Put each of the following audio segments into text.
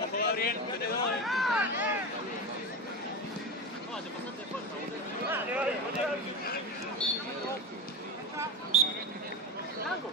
Ojo, Gabriel, que te doy. No, te pasaste de fuerza. Blanco.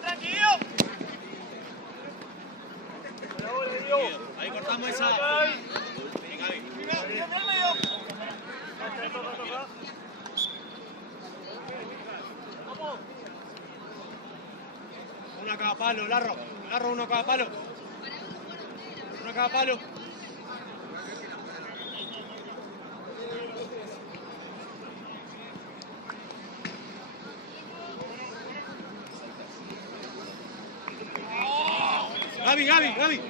Tranquilo. Ahí cortamos esa. Uno a cada palo, Larro, uno a cada palo. Uno a cada palo. Gaby.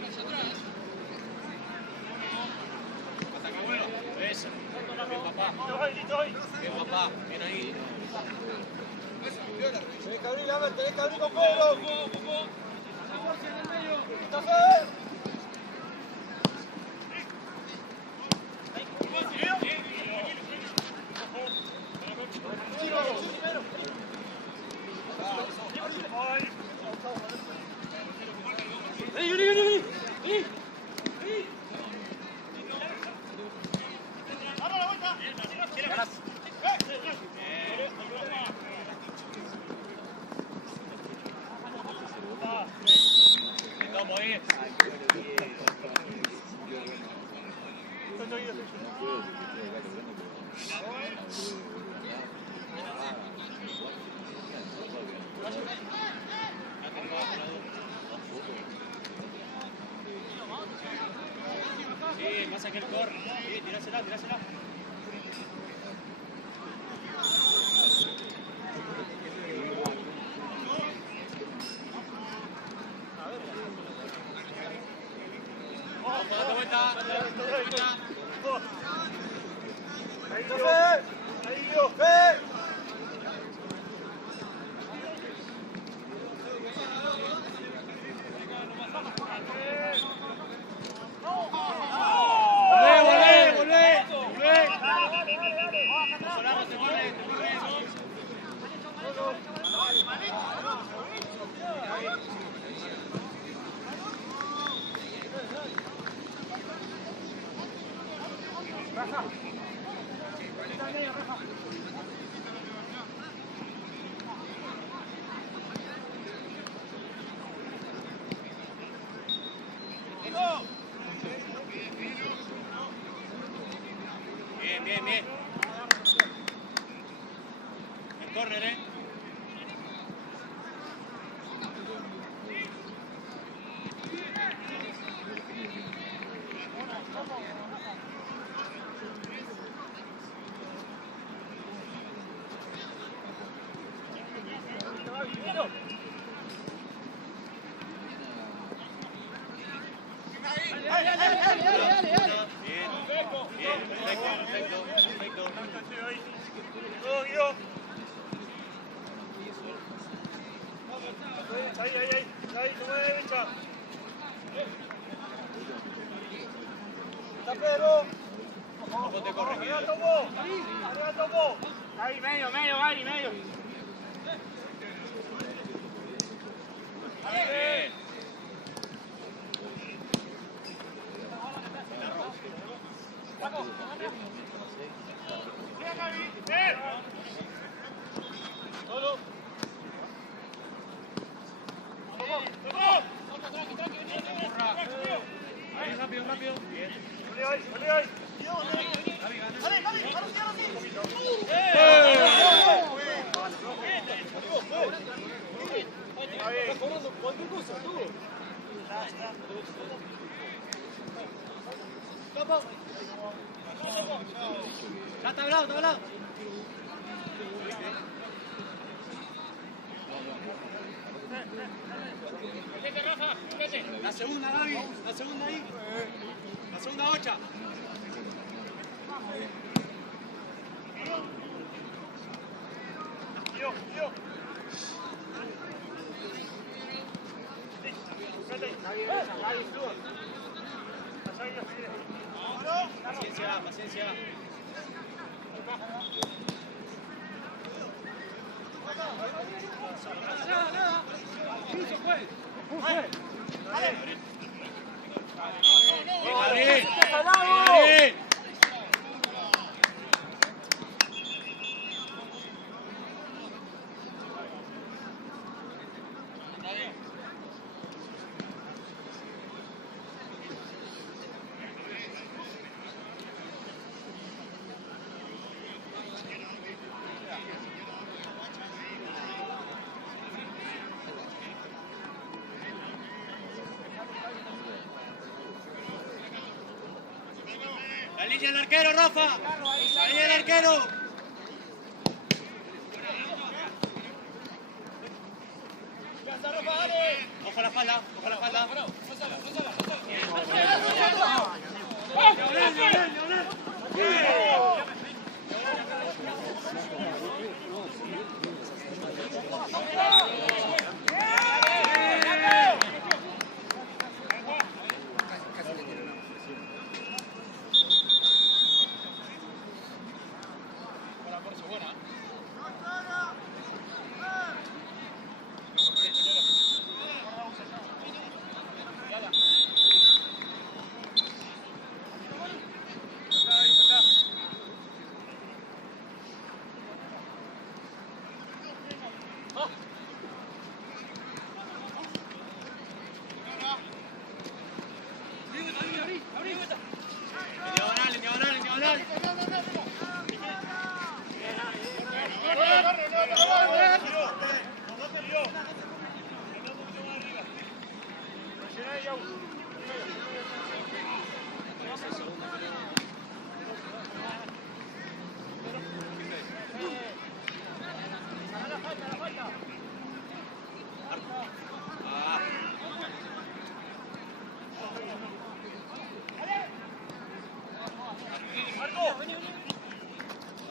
Ataca, abuelo. Eso. Bien, papá. Bien, papá. Bien ahí. Tenés que abrir, Albert, tenés que abrir con Pedro. ¡Está Fer! Vení. ¡Vamos a la vuelta! Vamos ahí. Sí, pasa que el corre. Sí, tirásela. Date vuelta. Bien. En córner, Ahí, toma de derecha. Está Pedro. Ojo, te corre, Guido. Ahí, medio, Gary, medio. Bien. Ahí, rápido, rápido. Bien. Ya está hablado, está hablado. La segunda, Gaby, la segunda ahí. La segunda 8. Paciencia, paciencia. La línea del arquero, Rafa. La línea del arquero. Ojo a la falda, ojo a la falda.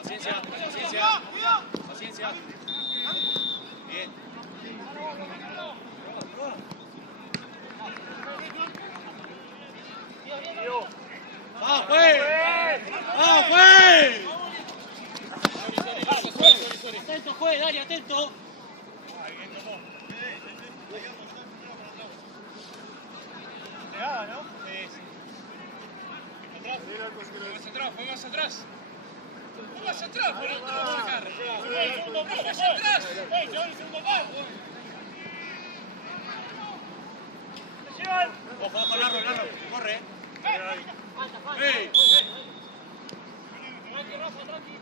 Paciencia, paciencia. Paciencia. Bien. ¡Ah, fue! ¡Ah, fue! Atento, juez, Dani, atento. Pegada, ¿no? Sí, sí. Atrás, fue más atrás. Fue más atrás, por el otro a sacar. Fue más atrás. Lleva el segundo paso. Ojo, ojo, Larro, Larro. Corre. ¡Ey! Tranqui, Rafa, tranqui.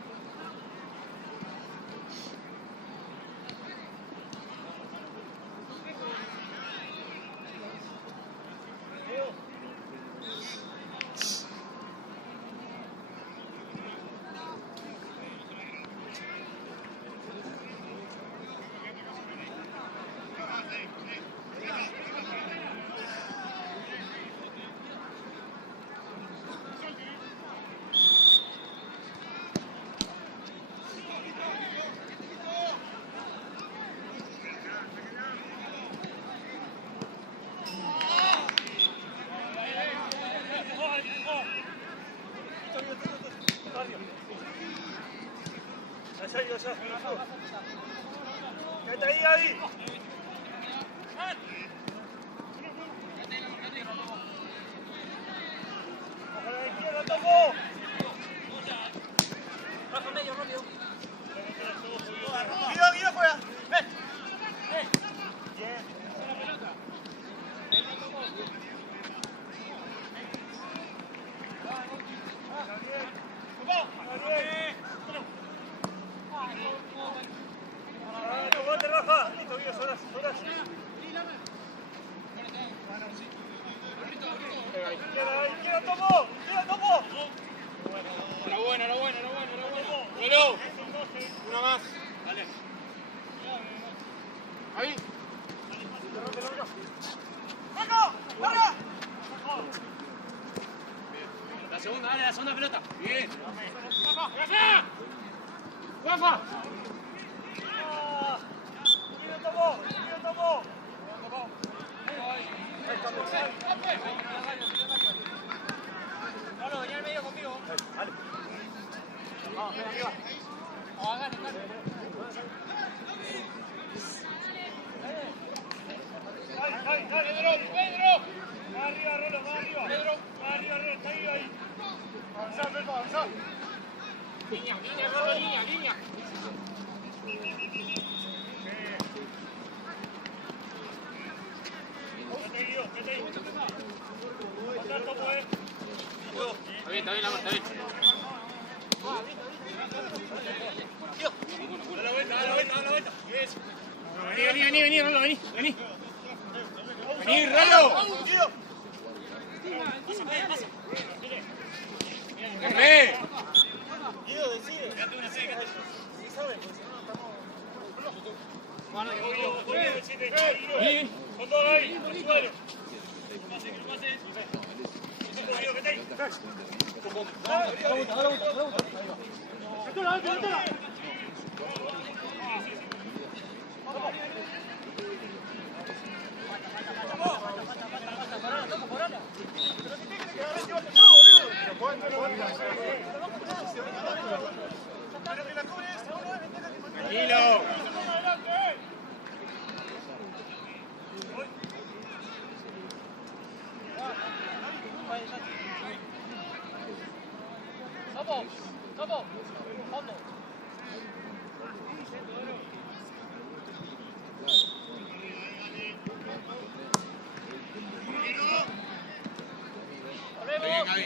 Allá y allá. Quédate ahí, Gaby. Ojo a la izquierda, Topo. Rafa, medio, rápido. Guido, juega. Ven. Bien. Jugate, Rafa. Listo, Guido, sobrás. Izquierda, Topo. Topo. Era bueno. Bueno, una más. Dale. Ahí. La segunda pelota. Bien. Rafa. Guido, Topo. Pablo, venía al medio conmigo. Dale. Vamos, ven arriba. Vamos, gane. Dale, Pedro. Va arriba, Rolo, va arriba. Pedro. Va arriba, Rolo, está ahí. Avanzá, Pepo, avanzá. Línea, Rolo, línea. Vete, Guido, vete ahí. Avanzá, Topo, Está bien, está bien. Da la vuelta. Bien. Vení, Rolo, vení. Vení, Rolo. Guido. ¡Corre! Guido, decide. Sí, sabe, porque si no estamos... Bien. Con todo ahí, al suelo. Guido, vete ahí. Tranquilo. Topo, fondo. Bien, Gaby.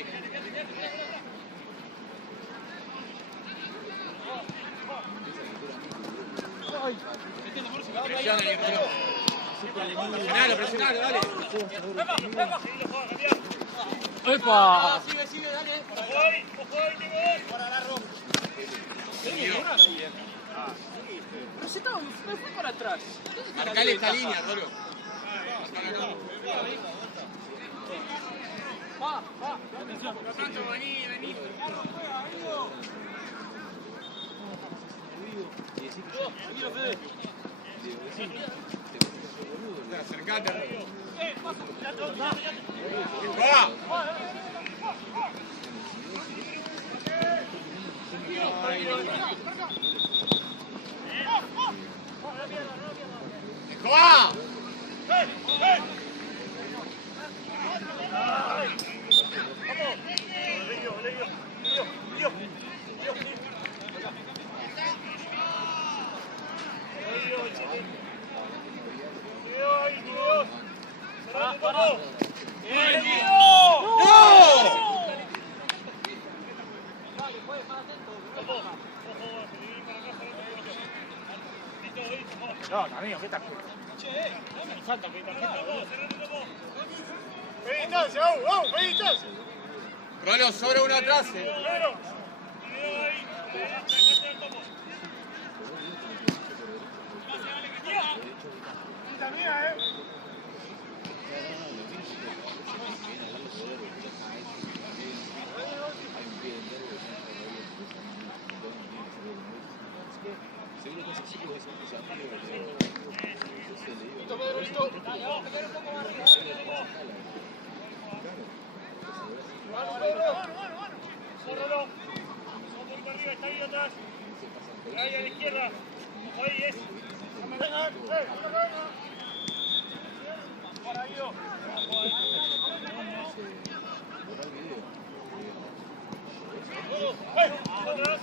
Presionalo, dale. ¡Epa! Sigue, dale. Ojo ahí, tengo dos. Pero se estaba, me fui para atrás. Marcale esta línea, Rolo. Va. Santo, vení. Acercate, Rolo. ¡Va! ¡Va! No, Camilo, ¿qué tal? Falta que tarjeta. Ven distancia, vamos, ven distancia. Rolo, sobra uno atrás. Mía, está ahí atrás. Ahí a la izquierda. Ahí es. Para Guido. Atrás.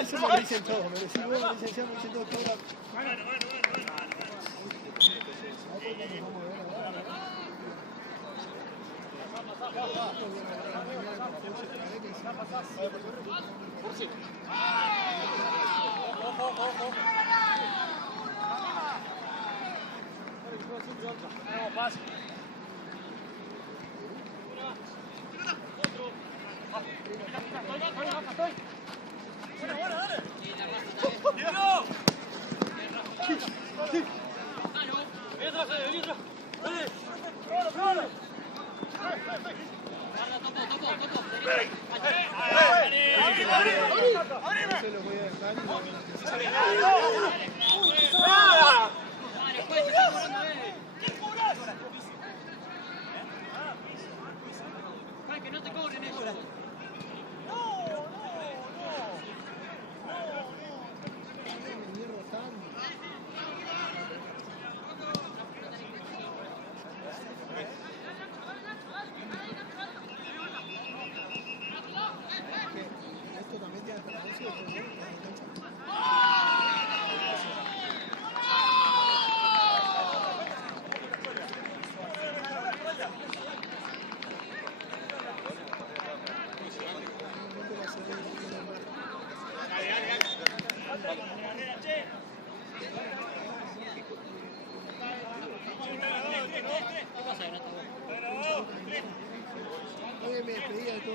Eso me lo dicen todos, me decís vos, me dicen todo. Que no te cobren eso.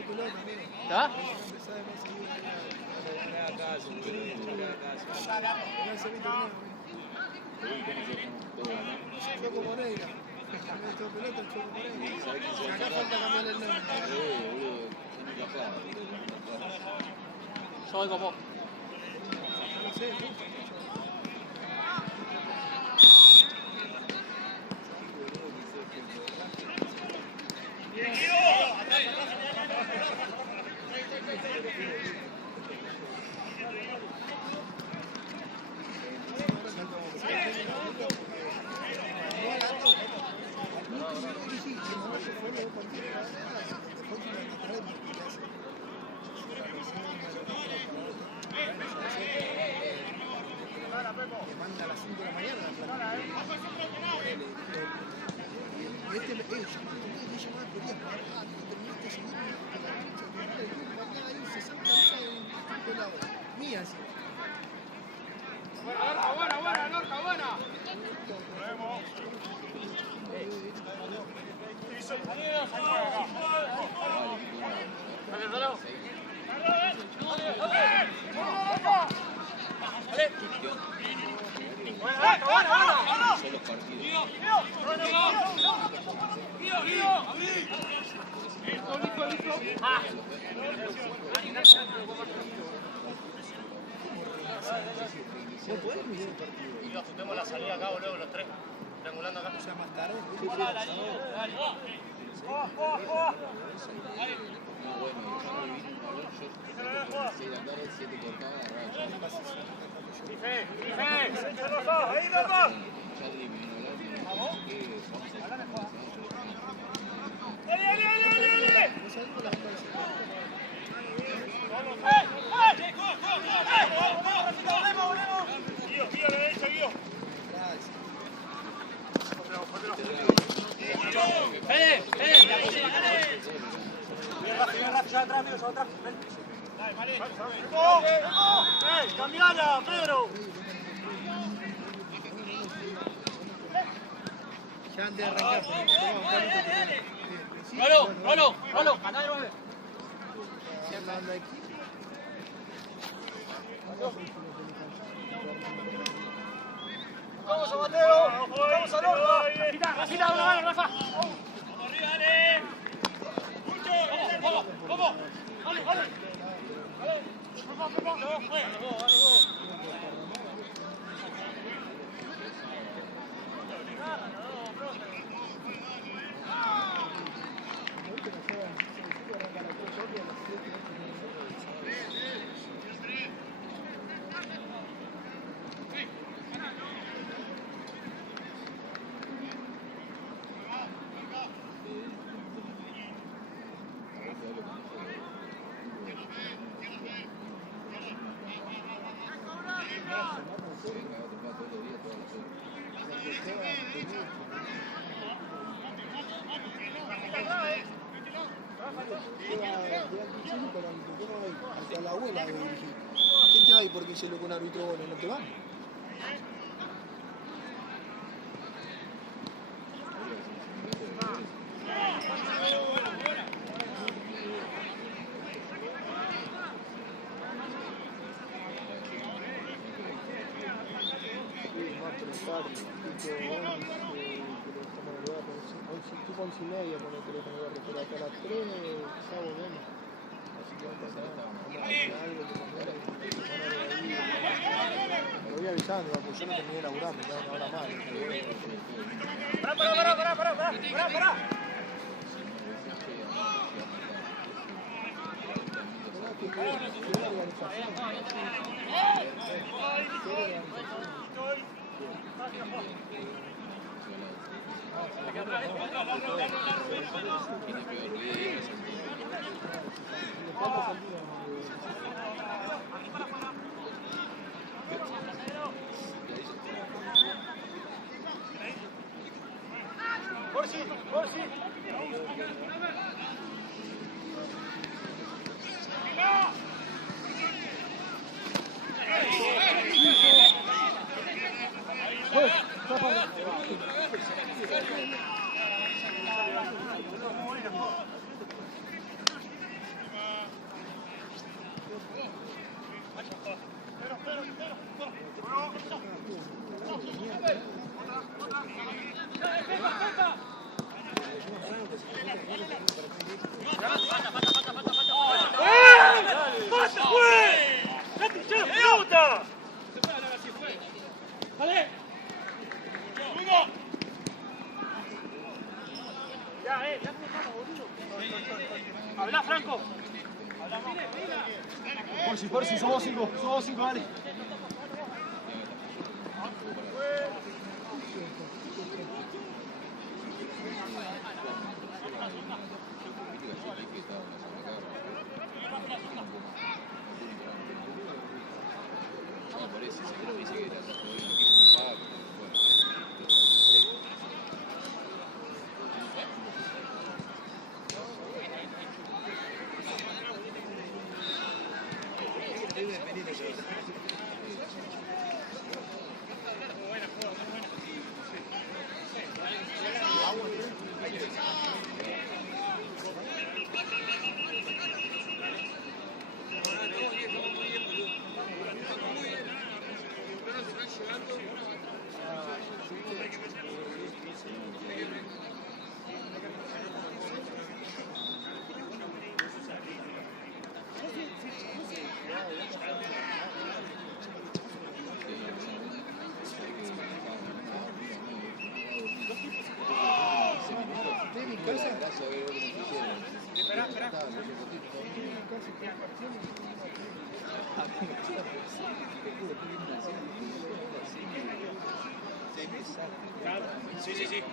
pelota, amigo. ¿Está? Empezá de más seguido. No le haga caso, boludo, no le haga caso. No se viste bien. Choco Moreira. Me echó pelota el Choco Moreira. Acá falta cambiarle el nombre. Yo voy con vos. No sé, que manda a las 5 de la mañana la plata. Y este me dice, me llamaba por día, terminaste seguir mañana hay 60 lucas en la hora. Mía, así. Buena, Lorca, buena. ¿No puedes mirar el partido? Y ajustemos la salida acá, boludo, los tres. Triangulando acá. O sea, más tarde. ¡Cambiala, Pedro! Ya antes de arrancar. Rolo, andá de 9. Anda aquí. ¡Vamos a Mateo! ¡Vamos a Lorca! Rafita, una mano, Rafa. Vamos arriba, dale. Vamos. Dale. Hasta la abuela de dirigir. ¿Quién te va a ir porque se lo con árbitro bueno? ¿No te van? Tipo 11:30 con el teléfono de pero hasta las 3 ya volvemos. Así que vamos a algo que comer. Me voy avisando, porque yo no terminé de laburar, me queda una hora más. Habla, Franco. Porci, somos cinco, dale. Sí.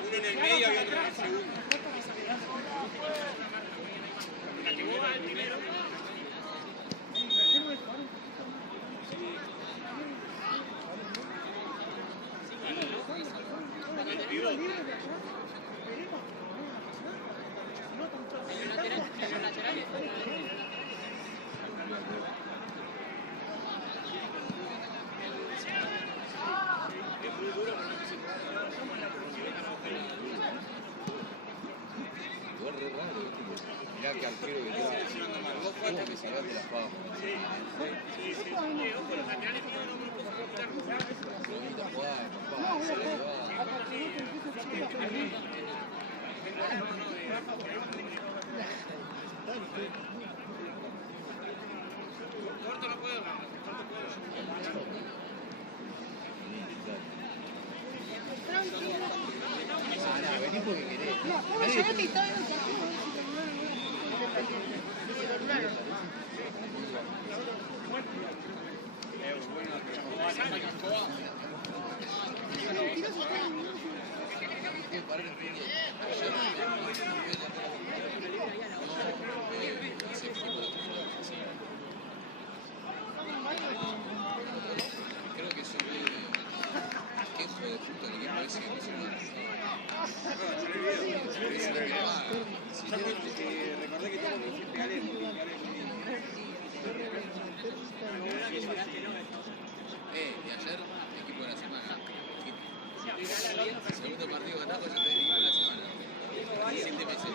Uno en el medio y otro en el segundo. La que vos vas el primero. Mirá que arquero que lleva. Que se levante las papas. Bonita jugada, papá. Se la llevaba. Corto no puedo, Vení porque querés. No, yo no te estoy Creo que soy qué hijo de puta que parece que no se lo Recordé que tengo que pegarle. y ayer, equipo de la semana. El segundo partido ganado, yo te equipo de la semana. 7 meses.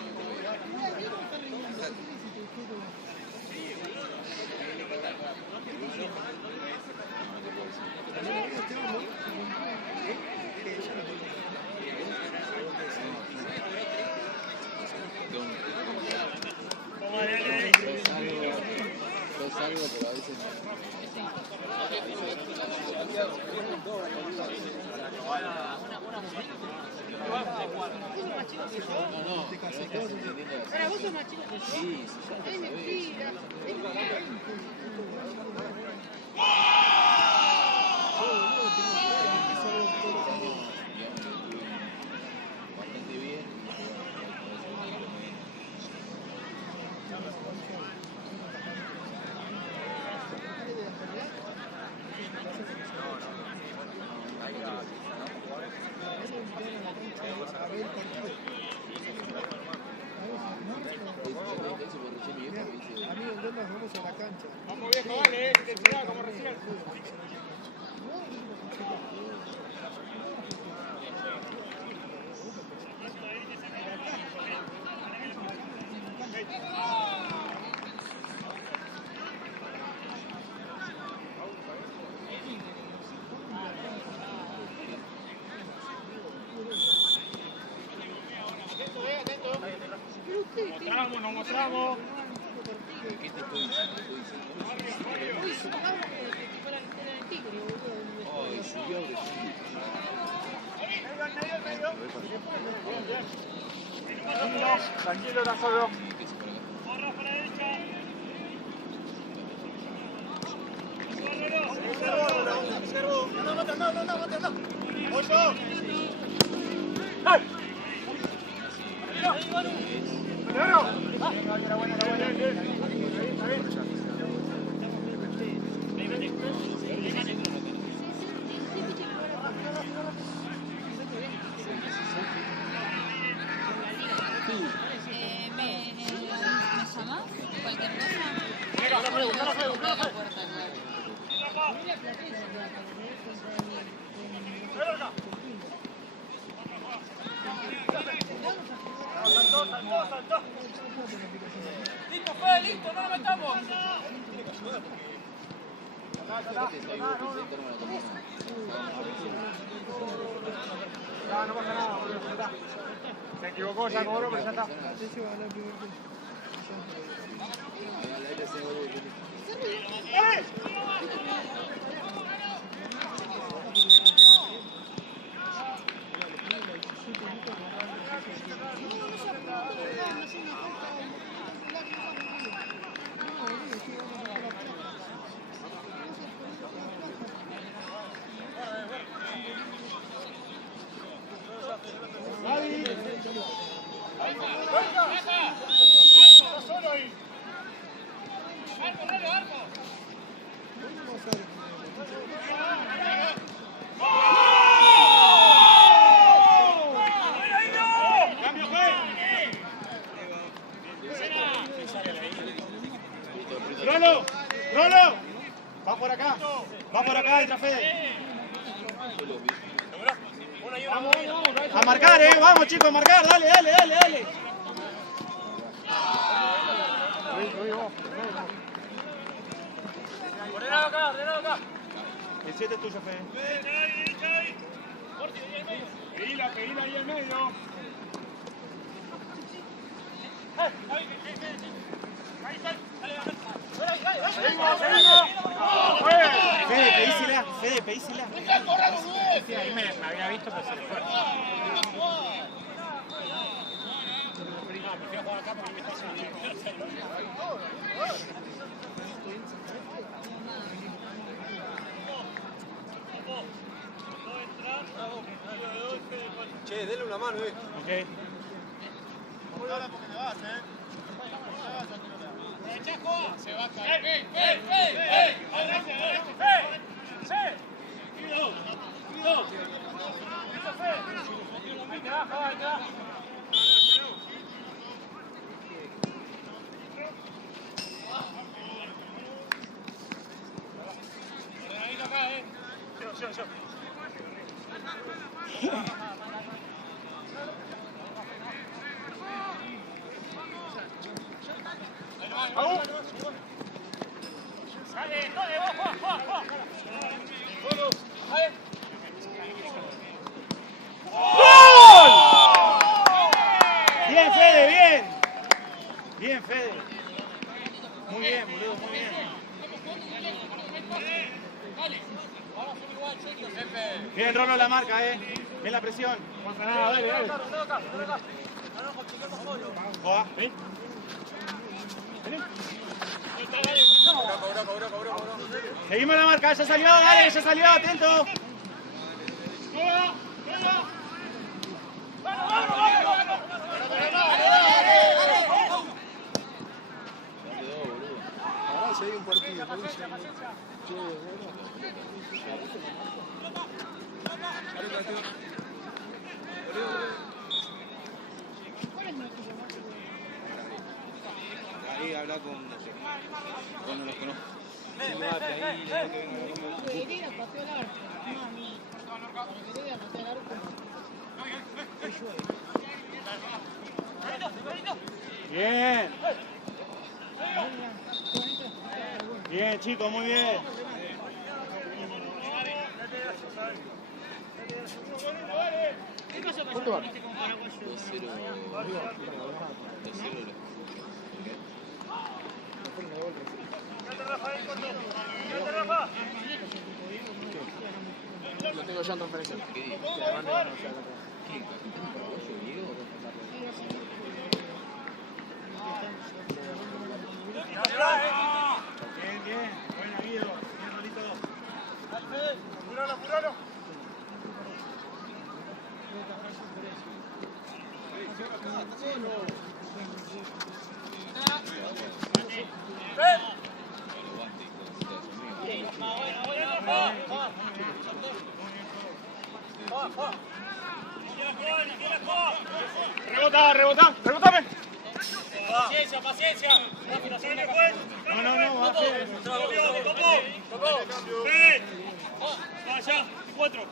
Yo salgo, pero a veces no, Para vos sos más chico que yo. sí, Es mentira. bastante bien. Amigo, ¿dónde nos vamos a la cancha? Vamos viejo, vale, que te tiraba como recién. Nos mostramos. ¿Qué te estoy diciendo? Uy, supongamos que fuera el tigre, boludo. Ay, subió agresivo. Tranquilo, está solo. Empieza por acá. ¿Me llamás? Cualquier cosa. Listo, Fede, listo, no lo metamos. No pasa nada, boludo, ya está. Se equivocó, ya cobró, pero ya está. ¡Rolo! ¡Rolo! Va por acá, entra Fede. Vamos, a marcar, vamos chicos, a marcar, dale. Ordenado acá. El 7 es tuyo, Fede. Pedila ahí en medio. Fede, pedísela. Sí, ahí me había visto, pero se le fue. Prefiero jugar acá porque me está haciendo. Che, denle una mano, Ok. Se va a caer. Bien, Fede, bien. Bien, Fede. Muy bien, boludo, muy bien. Bien, Rolo la marca, Bien la presión. No pasa nada, dale. Joa, ven. Seguimos la marca, ya salió, dale, ya salió, atento. Ahora si hay un partido, Ahí habla con cuando los conozco. Bien. Bien, chicos, muy bien. ¿Cuánto va? 2-0. Lo tengo ya en transferencia. ¿Qué digo? Que le mande uno, o sea, ¿Quién? ¿Paraguayo, Diego o Rebotame. Paciencia, paciencia. No, va a ser. Tocó. Fede. Allá, 4.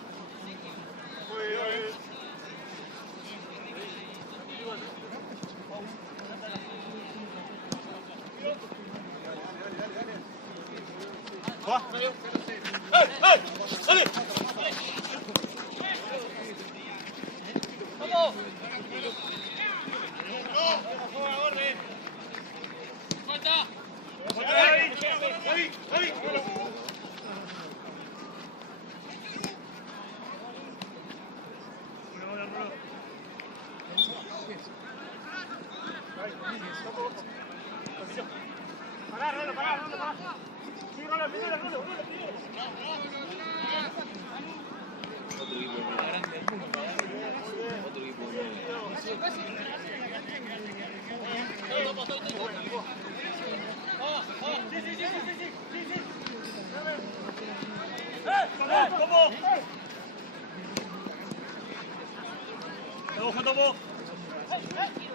¡Vamos!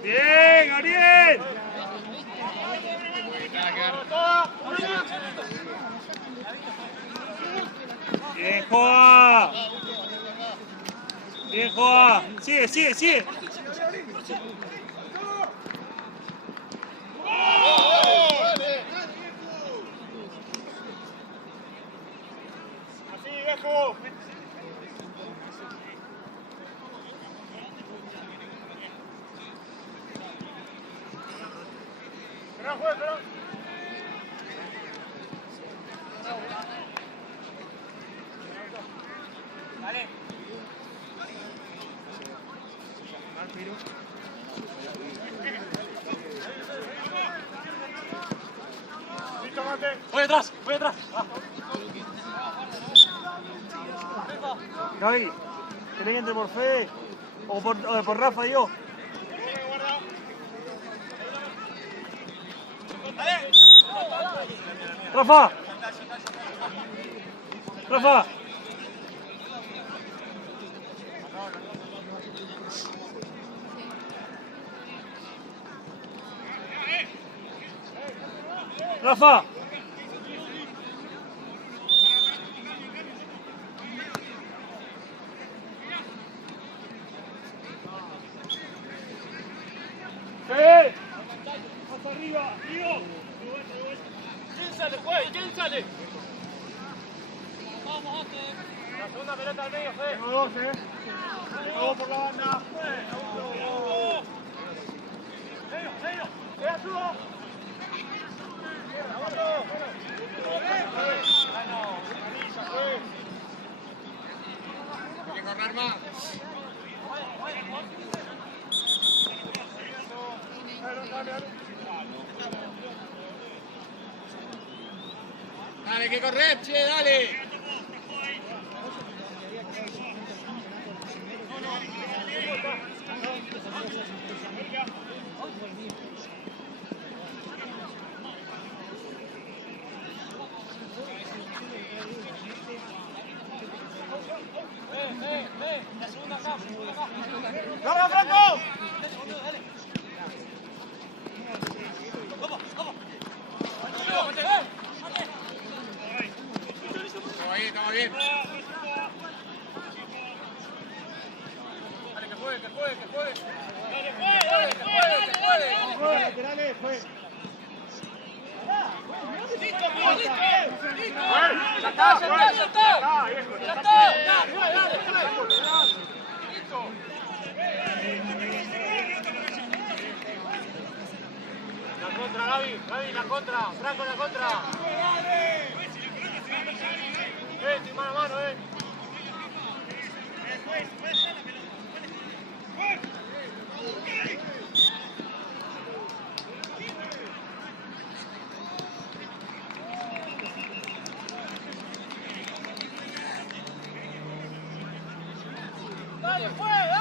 Bien, Ariel. Bien, Joa. Bien, Joa. Sigue. Así, viejo. Pero. Dale. Voy atrás. Gaby, ¿querés que entre por Fede? O por Rafa y yo. Rafa. ¡Sí! ¡Hasta arriba! ¡Río! ¿Quién sale? Vamos, Ote. La segunda pelota al medio, Fede. Tengo 2, Vamos por la banda. ¡Queda subo! Hay que correr más. Dale, que correr, che, dale. La segunda acá. ¡Vamos, Franco! Vamos. Estamos bien. Dale, que juegue. Dale. Laterales, fue. Listo. Ya está. La contra, Gaby, la contra. Franco, la contra. Estoy mano a mano, Dale, dale, juega.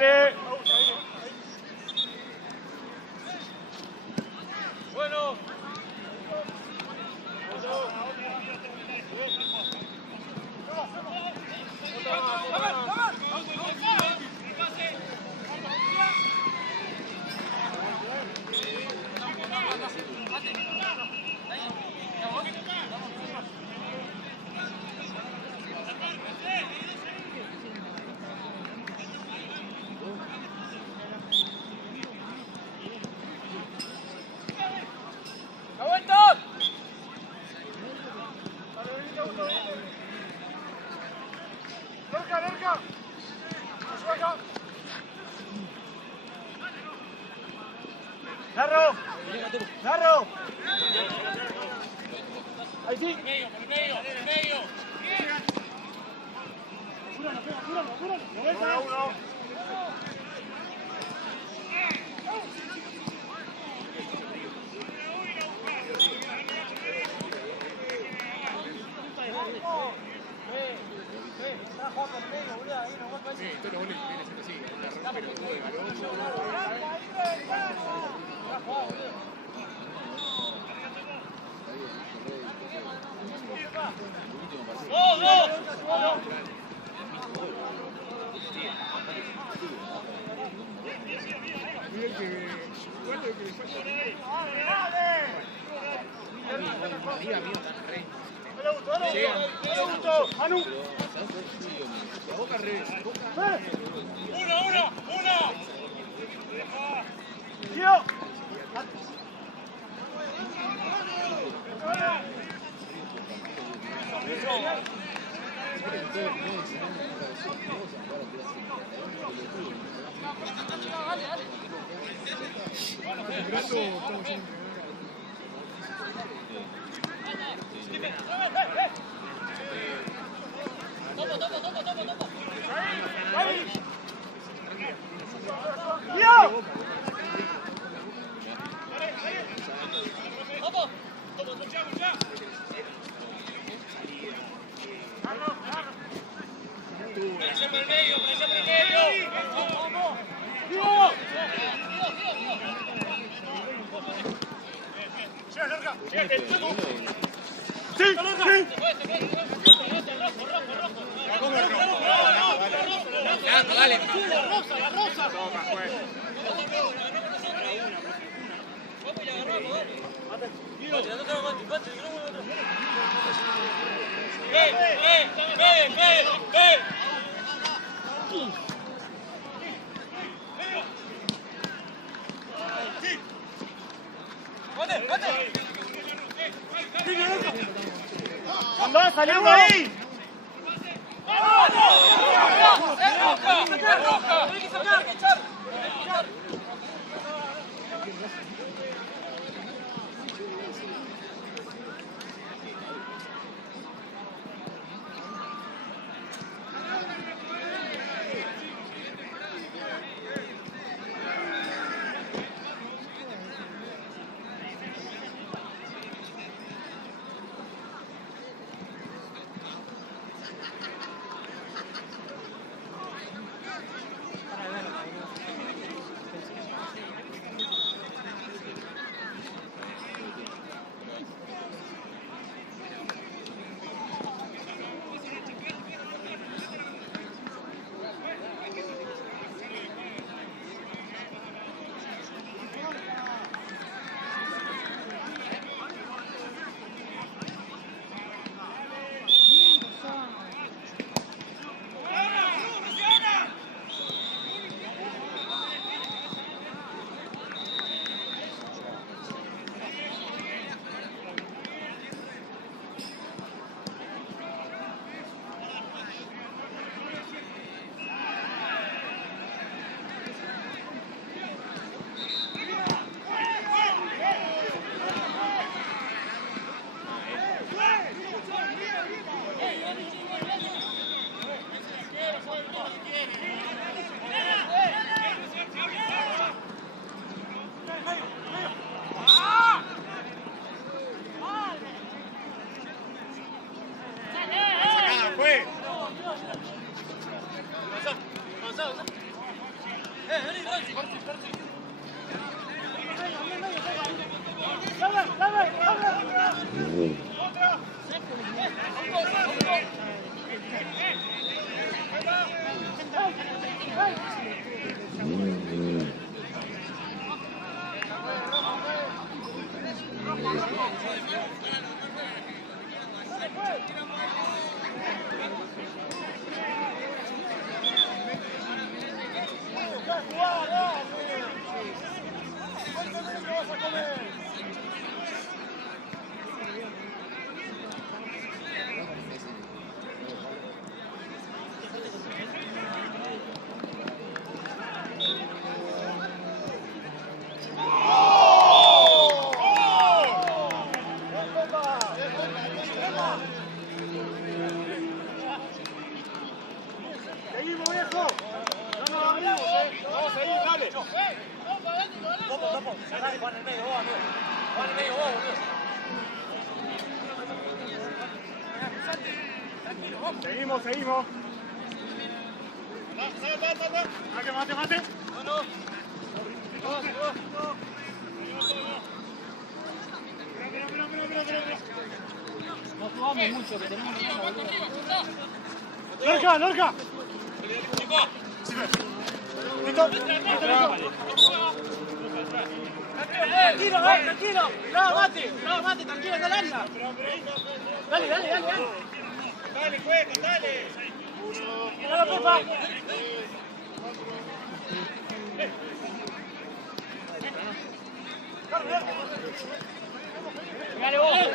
Dale. Bueno. Narro. Narro. Ahí sí. Por el medio. Uno. Sí, todos los goles vienen siendo así, un error, pero todo de balón. Manu. Uno. Tío. Tío. Presión por el medio. Tío. Sí. Dale. Toma, juez. Andá saliendo ahí. Seguimos, viejo. No nos abrimos, vamos a seguir, dale. Topo, dale, Juan en el medio, vos, amigo. Juan en el medio, vos, boludo. Seguimos, seguimos. Mate. No jugamos mucho, que tenemos que ganar, boludo. Lorca. Tranquilo. Bravo, Mate, tranquilo, anda al área. Dale. Dale, juega, dale. Dale, Pepa. Dale vos.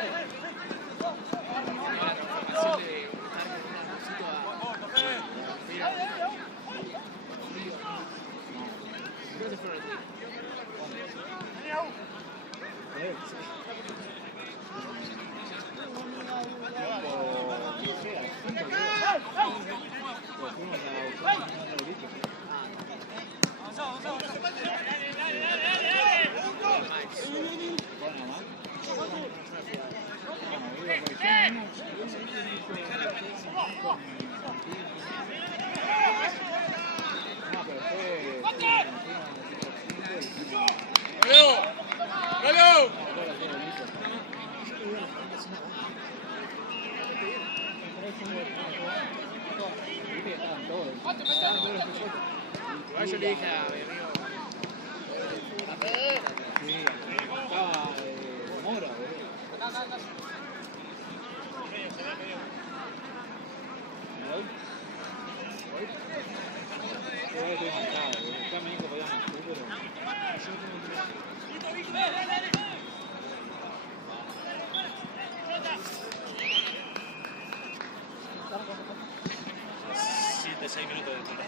Yo le dije a mi amigo. Mora, Siete, 6 minutos de tiempo.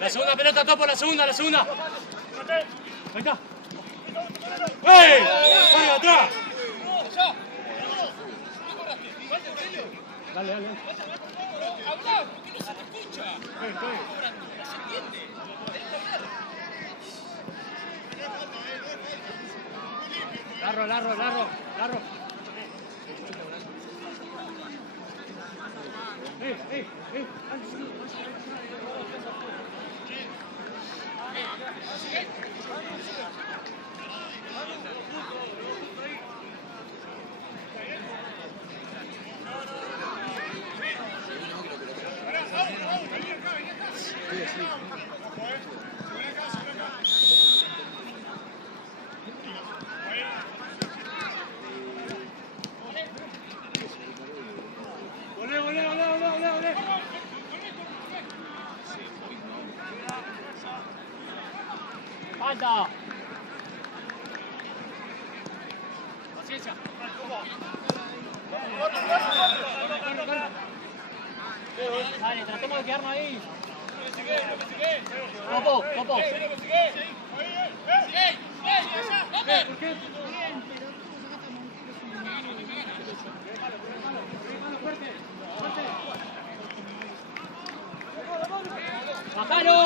La segunda pelota, Topo, la segunda. Ahí está. ¡Ey! ¡Vaya atrás! Dale. Habla, ¿por qué no se te escucha? No se entiende. Larro. Olé. Falta. Paciencia. Dale, tratemos de quedarnos ahí. Topo. ¡Bájalo!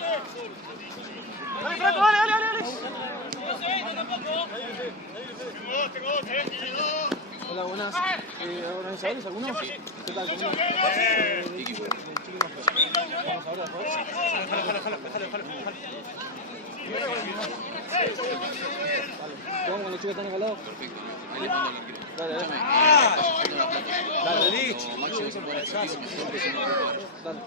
Dale, Franco, dale, dale, dale. Hola, buenas. ¿Organizadores algunos? ¿Qué tal? ¿Cómo estás? Vamos ahora, por favor. ¿Vamos con los chicos que están acá al lado? Perfecto. Ahí le mando al arquero. Dale, dale. Dale, Rich. Máximo se puede hacer siempre sin un poco. Dale.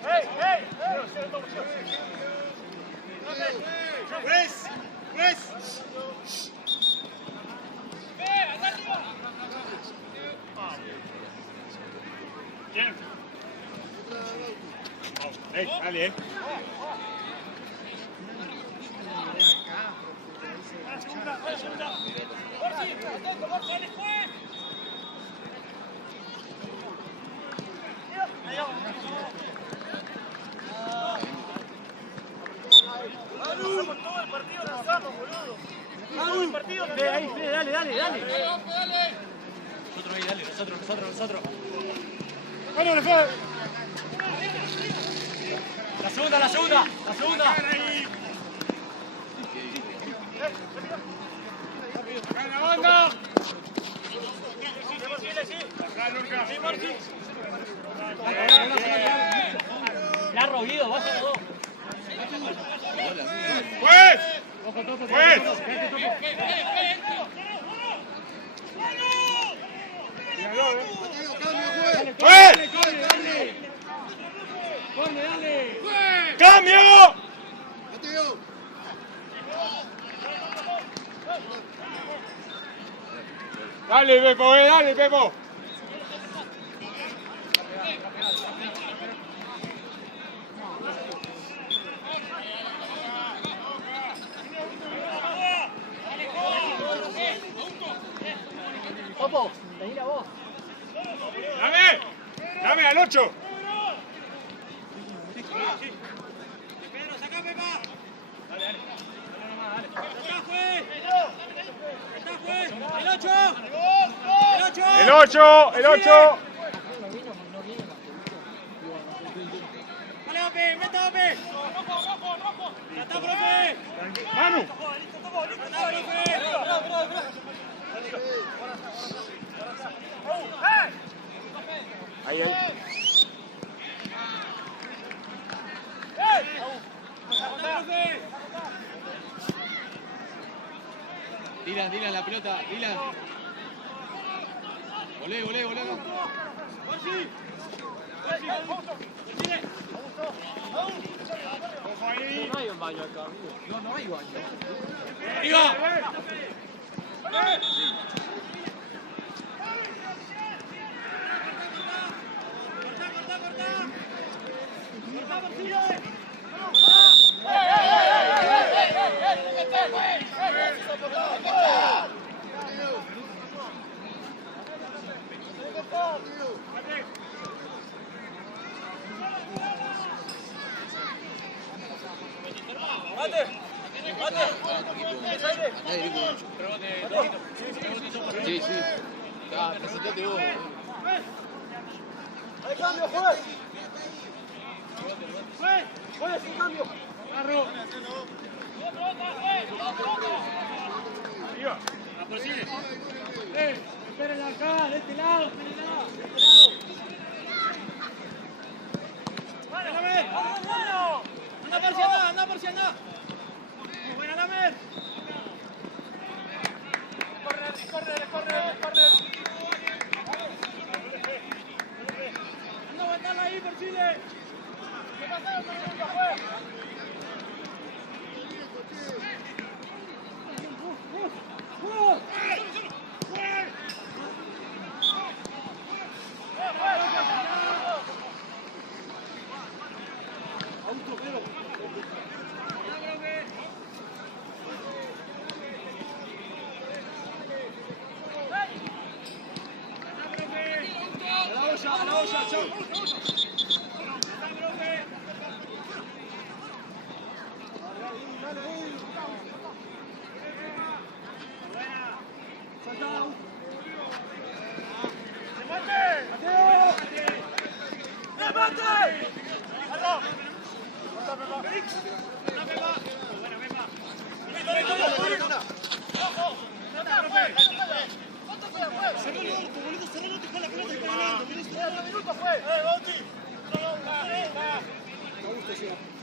Dale, Todo el partido lanzamos, boludo. Todo el partido lanzamos. Ahí, Fede, dale, dale, dale. Nosotros ahí, dale, nosotros. ¡Bueno, Fede! La segunda. ¡Acá en la banda! Sí, Marqui. Larro, Guido, vas a los dos. ¡Pues! ¡Cambio! Dale, Pepo. Popo, vení a vos. Dame al 8. Pedro, sacá, Pepa. Dale. El 8. Dale, Ope, meta, Ope. Rojo. Ya está, profe. Manu. Ahí. Dylan, la pelota, Dylan. Volé. No hay un baño acá, amigo. No hay baño. ¡Arriba! Sí. Presentate vos. ¡Hay cambio, juez! ¡Juez, sin cambio! Arriba. Espérenla acá, de este lado, Anda por si anda. Buena, Lamer. Corre. Anda a aguantarla ahí, por Chile. ¿Qué pasaron con el juez? A la olla, chau. ¡Remate! Gracias.